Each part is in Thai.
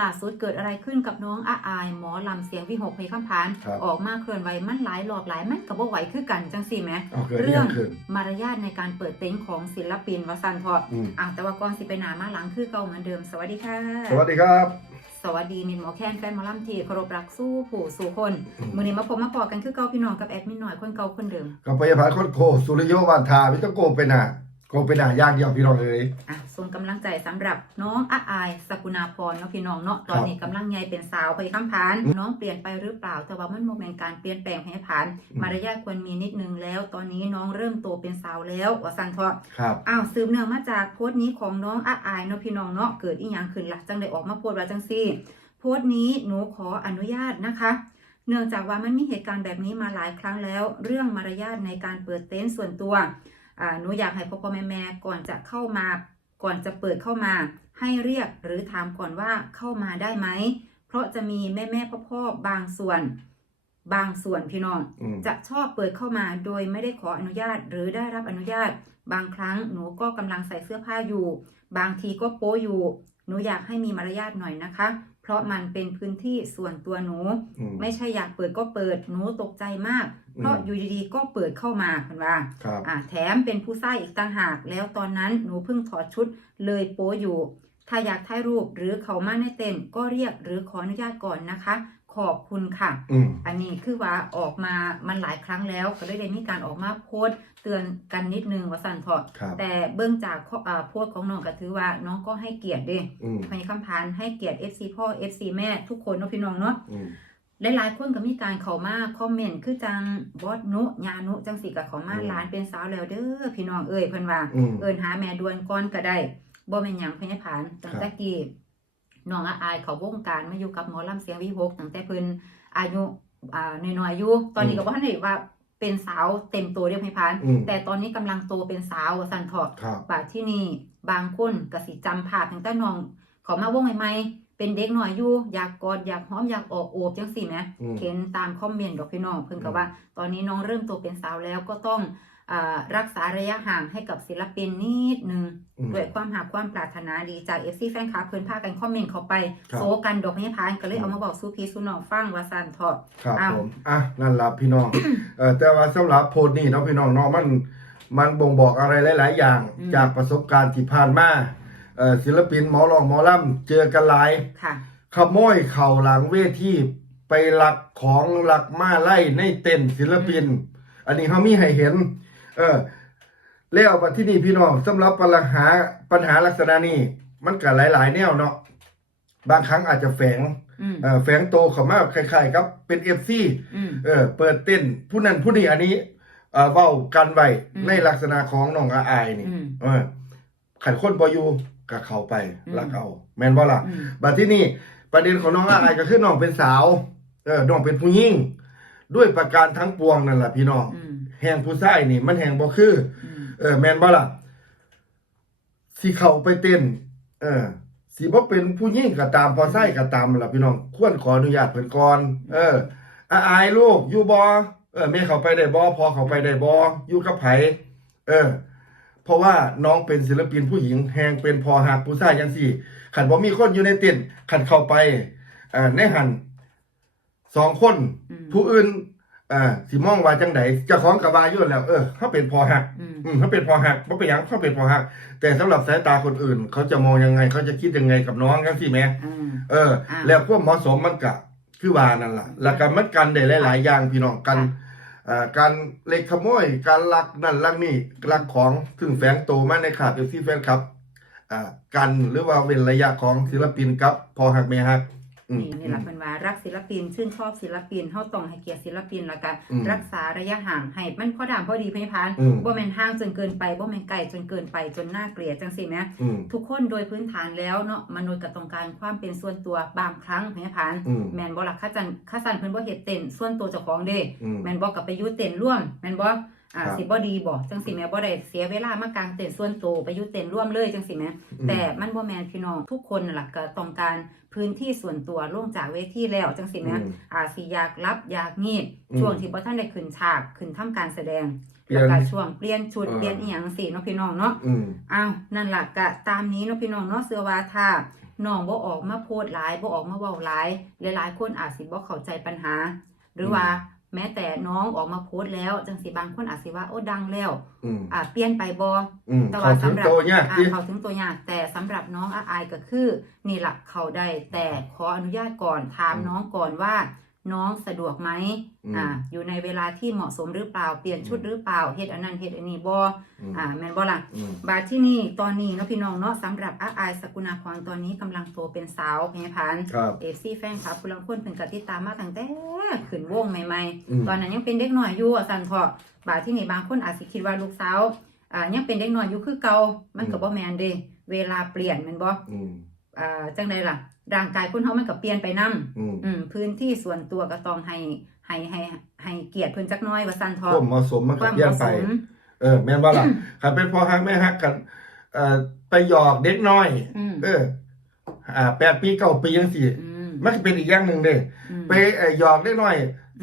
ล่าสุดเกิดอะไรขึ้นกับน้องอาอาย หมอลำเสียงวิหกเพลงคำพาน ครับออกมาเคลื่อนไหวมันหลายหลอกหลายมันกับว่าไหวคือกันจังสี่ไหม เอาเกิดเรื่เรื่อองงขึ้น มารยาทในการเปิดเต็นท์ของศิลปินวสันทอดอืม อะแต่ว่าก่อนสิไปหนามาหลังคือเก่าเหมือนเดิมสวัสดีค่ะ สวัสดีครับ สวัสดีมินหมอแคนแฟนหมอลำที่เคารพรักสู้ผู้สู่คนอืม มือนี้มาพบมาพอกันคือเก่าพี่น้องกับแอดมินหน่อยคนเก่าคนเดิม กับพยาบาลคนโคสุริโยวานทาวิตโกเป็นหน้าโกเป็นหน้าอย่างเดียวพี่น้องเอ๋ยอะส่งกำลังใจสำหรับน้องอาอายสกุณาพรเนาะพี่น้องเนาะตอนนี้กำลังใหญ่เป็นสาวไปคำพาน น้องเปลี่ยนไปหรือเปล่า แต่ว่ามันโมเมนต์การเปลี่ยนแปลงให้ผ่านมารยาทควรมีนิดนึงแล้ว ตอนนี้น้องเริ่มโตเป็นสาวแล้ววสันทอครับ อ้าวสืบเนื่องมาจากโพสต์นี้ของน้องอาอายเนาะพี่น้องเนาะเกิดอีหยังขึ้นล่ะจังได้ออกมาโพสต์ว่าจังซี่ โพสต์นี้หนูขออนุญาตนะคะ เนื่องจากว่ามันมีเหตุการณ์แบบนี้มาหลายครั้งแล้ว เรื่องมารยาทในการเปิดเต็นท์ส่วนตัวอ่า หนูอยากให้พ่อพ่อแม่แม่ก่อนจะเข้ามา ก่อนจะเปิดเข้ามา ให้เรียกหรือถามก่อนว่าเข้ามาได้ไหม เพราะจะมีแม่แม่พ่อพ่อบางส่วน บางส่วนพี่น้องจะชอบเปิดเข้ามาโดยไม่ได้ขออนุญาตหรือได้รับอนุญาต บางครั้งหนูก็กำลังใส่เสื้อผ้าอยู่ บางทีก็โป๊อยู่ หนูอยากให้มีมารยาทหน่อยนะคะ ราะมันเป็นพื้นที่ส่วนตัวหนู อืม ไม่ใช่อยากเปิดก็เปิดหนูตกใจมาก เพราะอืมอยู่ดีๆก็เปิดเข้ามาคุณว่า ครับ อ่าแถมเป็นผู้ใส่อีกต่างหาก แล้วตอนนั้นหนูเพิ่งถอดชุดเลยโป๊อยู่ ถ้าอยากถ่ายรูปหรือเขามาในเต็นท์ก็เรียกหรือขออนุญาตก่อนนะคะ ขอบคุณค่ะ อืม อันนี้คือว่าออกมามันหลายครั้งแล้ว ก็เลยได้มีการออกมาโพสต์เตือนกันนิดนึงว่าสันเถอะครับ แต่เบื้องจากข้ออ่าโพสต์ของน้องก็ถือว่าน้องก็ให้เกียรติเด้อืม พยคำพานให้เกียรติ FC พ่อ FC แม่ทุกคนเนาะพี่น้องเนาะ อืม หลายๆคนก็มีการเข้ามาคอมเมนต์คือจังบอสนุยานุจังสิกับเขามาอืมหลานเป็นสาวแล้วเด้อพี่น้องเอ้ยเพิ่นว่าอืม เอินหาแม่ดวนก่อนก็ได้บ่แม่นหยังพญผานตั้งแต่กี้ น้องอาอายเขาวงการมาอยู่กับหมอลำเสียงวิหกตั้งแต่เพิ่นอายุอ่าน้อยๆอายุตอนนี้ก็บ่ทันได้ว่าเป็นสาวเต็มตัวเรียกพญผาน อืม แต่ตอนนี้กำลังโตเป็นสาวว่าซั่นเถาะครับ บาดที่นี่บางคนก็สิจำภาพตั้งแต่น้องเขามาวงใหม่ๆเป็นเด็กน้อยอยู่อยากกอดอยากหอมอยากออกโอบจังซี่แหมอืมเห็นตามคอมเมนต์ดอกพี่น้องเพิ่นก็อืมว่า ตอนนี้น้องเริ่มโตเป็นสาวแล้วก็ต้องอา รักษาระยะห่างให้กับศิลปินนิดนึงอืมด้วยความหาความปรารถนาดีจาก FC แฟนคลับเพิ่นพากันคอมเมนต์เข้าไปครับโซกันดอกให้พานก็เลยเอามาบอกสู้พี่สู้น้องฟังว่าซั่นเถาะครับอ้าวผมอะนั่นล่ะพี่น้องเออแต่ว่าสำหรับโพสต์นี้เนาะพี่น้องเนาะมันมันบ่งบอกอะไรหลาย ๆ อย่างอืมจากประสบการณ์ที่ผ่านมาเออศิลปินหมอรองหมอลำเจอกันหลายค่ะขโมยเข่าหลังเวทีไปหลักของหลักมาไล่ในเต้นศิลปิน อันนี้เขามีให้เห็น เออ แล้วมาที่นี่พี่น้องสำหรับปัญหาปัญหาลักษณะนี้ มันก็หลาย ๆ แนวเนาะบางครั้งอาจจะแฝงอืมเอ่อแฝงโตเข้ามาคล้ายๆกับ เป็นเอฟซีอืมเออ เปิดเต้น ผู้นั้นผู้นี้อันนี้เอ่อเว้ากันไว้อืมในลักษณะของน้องอาอายนี่อืมเออขันคนบอยู่ก็เข้าไปอืมลักเอา แม่นบ่ล่ะอืมบัดที่นี่ประเด็นของน้องอาอายก็คือน้องเป็นสาว เออน้องเป็นผู้หญิงด้วยประการทั้งปวงนั่นแหละพี่น้องอืม แหงผู้ชายนี่ มันแหงบ่คืออืมเออ แม่นบ่ล่ะสิเข้าไปเต้น เออสิบ่เป็นผู้หญิงก็ตามพอไส้ก็ตามนั่นล่ะพี่น้อง ควรขออนุญาตเพิ่นก่อน เอออาอายลูกอยู่บ่เออแม่เข้าไปได้บ่พอเข้าไปได้บ่อยู่กับไผเออ เพราะว่าน้องเป็นศิลปินผู้หญิงแหงเป็นพอหักผู้ชายจังซี่ขันบ่มีคนอยู่ในเต้นขันเข้าไปอ่าในหันสองคนอืมผู้อื่น อ่าสิมองว่าจังไดเจ้าของก็ว่าอยู่แล้วเออเขาเป็นพอหัก อืม อืมเขาเป็นพอหักบ่เป็นหยังเขาเป็นพอหัก แต่สำหรับสายตาคนอื่น เขาจะมองยังไง เขาจะคิดยังไงกับน้องจังซี่แหมอืม เออ อ่าแล้วความเหมาะสมมันก็คือว่านั่นล่ะ แล้วก็มันกันได้หลาย ๆ อย่างพี่น้องกันค่ะอ่าการเล็กขโมย การลักนั่นลักนี่ลักของถึงแฝงโตวมาในขาดเอฟซีแฟนครับอ่ากันหรือว่าเว้นระยะของศิลปินกับพอหักแม่หักอืม นี่นี่แหละเป็นว่ารักศิลปินชื่นชอบศิลปินเฮาต้องให้เกียรติศิลปินแล้วก็อืมรักษาระยะห่างให้มันพอดามพอดีพยาพานอืม บ่แม่นห่างจนเกินไปบ่แม่นไกลจนเกินไปจนน่าเกลียดจังซี่แหม อืม ทุกคนโดยพื้นฐานแล้วเนาะมนุษย์ก็ต้องการความเป็นส่วนตัวบางครั้งพยาพานอืม แม่นบ่ล่ะข้าจันข้าสันเพิ่นบ่เฮ็ดเต้นส่วนตัวเจ้าของเด้อืม แม่นบ่กับไปอยู่เต้นร่วมแม่นบ่อ่าครับสิบ่ดีบ่จังสิแม่บ่ได้เสียเวลามากางเต้นส่วนตัวไปอยู่เต้นร่วมเลยจังสิแม่อืม แต่มันบ่แม่นพี่น้องทุกคนน่ะล่ะก็ต้องการพื้นที่ส่วนตัวลงจากเวทีแล้วจังสิแม่อืม อาจสิอยากรับอยากงีบอืมช่วงที่บ่ทันได้ขึ้นฉากขึ้นทำการแสดงเปลี่ยแล้วนก็ช่วงเปลี่ยนชุดเออเปลี่ยนอีหยังสิเนาะพี่น้องเนาะ อืม อ้าวนั่นล่ะก็ตามนี้เนาะพี่น้องเนาะเสื้อว่าถ้าน้องบ่ออกมาโพดหลายบ่ออกมาเว้าหลาย หลายๆคนอาจสิบ่เข้าใจปัญหา หรือว่า แม้แต่น้องออกมาโพสต์แล้ว จังสิบางคนอาจสิว่าโอ้ดังแล้ว อืมอ่าเปลี่ยนไปบ่อืมแต่เขาว่าถึงสำหรับโตยากอ่าที่เขาถึงตัวยากแต่สำหรับน้องอาอายก็คือ นี่ล่ะเขาได้แต่ขออนุญาตก่อนถามอืมน้องก่อนว่า น้องสะดวกไหมอืมอ่า อยู่ในเวลาที่เหมาะสมหรือเปล่า เปลี่ยนชุดหรือเปล่า เฮ็ดอันนั้นเฮ็ดอันนี้บ่อืมอ่า แม่นบ่ล่ะอืมบาดที่นี่ตอนนี้เนาะพี่น้องเนาะสำหรับอาอายสกุณาพรตอนนี้กำลังโตเป็นสาวพยาพันธ์ครับเอฟซีแฟนคลับผู้ลังคนเพิ่นก็ติดตามมาตั้งแต่ขึ้นวงใหม่อืมๆตอนนั้นยังเป็นเด็กน้อยอยู่อะสันพอบาดที่นี่บางคนอาจสิคิดว่าลูกสาว อ่า ยังเป็นเด็กน้อยอยู่คือเก่า มันก็บ่แม่นเด้เวลาเปลี่ยนแม่นบ่อืมอ่า จังไดล่ะ ร่างกายคนเฮามันก็เปลี่ยนไปนํอืมอืมพื้นที่ส่วนตัวก็ต้องให้ให้ให้ให้เกียรติเพิ่นจักหน้อยว่าซั่นพอความเหมาะสมมันคก็วามเปเหลี่ยนมาะไปสมเออ แม่นบ่ล่ะคันเป็นพ่อฮักแม่ฮักกันเอ่อไปหยอกเด็กน้อย อืมเออ อ่าแปดปีเก้าปีจังซี่อืมมันก็เป็นอีกอย่างหนึ่งเด้อืมไปเอ่อหยอกเด็กน้อย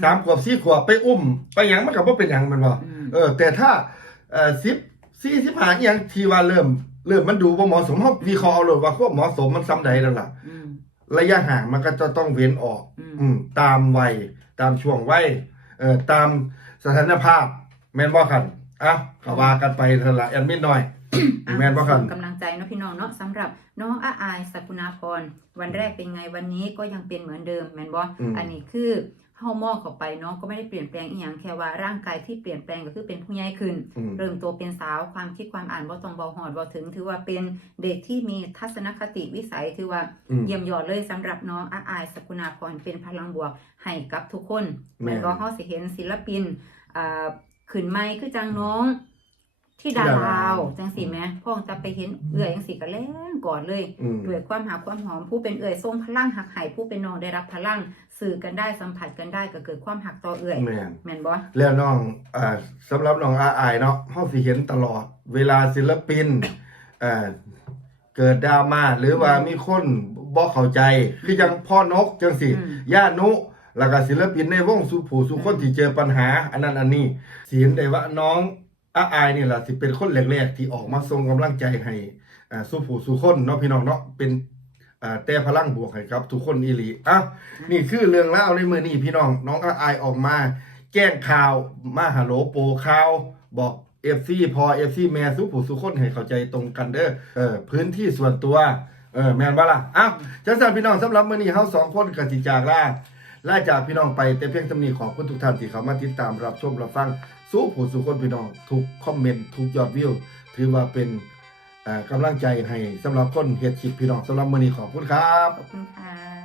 สามขวบสี่ขวบไปอุ้ม ไปหยังมันก็บ่เป็นหยังแมันบ่ อืม เออแต่ถ้าเอ่อ10 45อหยังที่ว่าเริ่ม เริ่มมันดูบ่เหมาะสมเฮาวิเคราะห์เอาเลยว่าควบเหมาะสมมันซ้ำใดแล้วล่ะ อืม ระยะห่างมันก็จะต้องเว้นออกอืมอืมตามวัยตามช่วงวัยเอ่อตามสถานภาพ แม่นบ่คันเอ้าก็ว่ากันไปเถอะละแอดมินหน่อย อะแม่นบ่คัน ส่งกำลังใจเนาะพี่น้องเนาะสำหรับน้องอาอายสกุณาพรวันแรกเป็นไงวันนี้ก็ยังเป็นเหมือนเดิมแม่นบ่อืม อันนี้คือ เฮามองเข้าไปเนาะก็ไม่ได้เปลี่ยนแปลงอีหยังแค่ว่าร่างกายที่เปลี่ยนแปลงก็คือเป็นผู้ใหญ่ขึ้น อืม เริ่มโตเป็นสาวความคิดความอ่านบ่ต้องเบาหอดบ่ถึง ถือว่าเป็นเด็กที่มีทัศนคติวิสัยถือว่า อืม เยี่ยมยอดเลยสำหรับน้องอาอายสกุณาพรเป็นพลังบวกให้กับทุกคนแม่นแม่นบ่เฮาสิเห็นศิลปินอ่าขึ้นใหม่คือจังน้อง ที่ดาที่ดาราววจังสิแหม่พ่องจะไปเห็นเอื้อยจังสิก็แล่นก่อนเลยอืม ด้วยความหาความหอมผู้เป็นเอื้อยทรงพลังหักไห้ผู้เป็นน้องได้รับพลังสื่อกันได้สัมผัสกันได้ก็เกิดความหักต่อเอื้อยแม่นแม่นบ่แล้วน้องอ่าสำหรับน้องอาอายเนาะเฮาสิเห็นตลอด เวลาศิลปินเอ่อเกิดดราม่าหรือว่ามีคนบ่เข้าใจ คือจังพ่อนกจังสิอืม ย่านุแล้วก็ศิลปินในวงสุผู้สุคนที่เจอปัญหา อันนั้นอันนี้สิเห็นได้ว่าน้อง อาอายนี่ล่ะสิเป็นคนแรกๆ ที่ออกมาส่งกำลังใจให้อ่าสุผู้สุคนเนาะพี่น้องเนาะเป็นอ่าแต่พลังบวกให้ครับ ทุกคนอีหลีอะนี่คือเรื่องราวในมื้อนี้พี่น้องน้องอาอายออกมา แจ้งข่าวมาฮัลโหลโปรข่าวบอก FC พอ FC แม่สุผู้สุคนให้เข้าใจตรงกันเด้อเออพื้นที่ส่วนตัวเออแม่นบ่ล่ะอ้าวจังซั่นพี่น้องสำหรับมื้อนี้เฮาสองคนก็สิจากลาลาจากพี่น้องไปแต่เพียงเท่านี้ขอบคุณทุกท่านที่เข้ามาติดตามรับชมรับฟัง สู้ผู้สุคนพี่น้องทุกคอมเมนต์ทุกยอดวิวถือว่าเป็นกำลังใจให้สำหรับคนเฮ็ดคลิปพี่น้องสำหรับมื้อนี้ขอบคุณครับ ขอบคุณค่ะ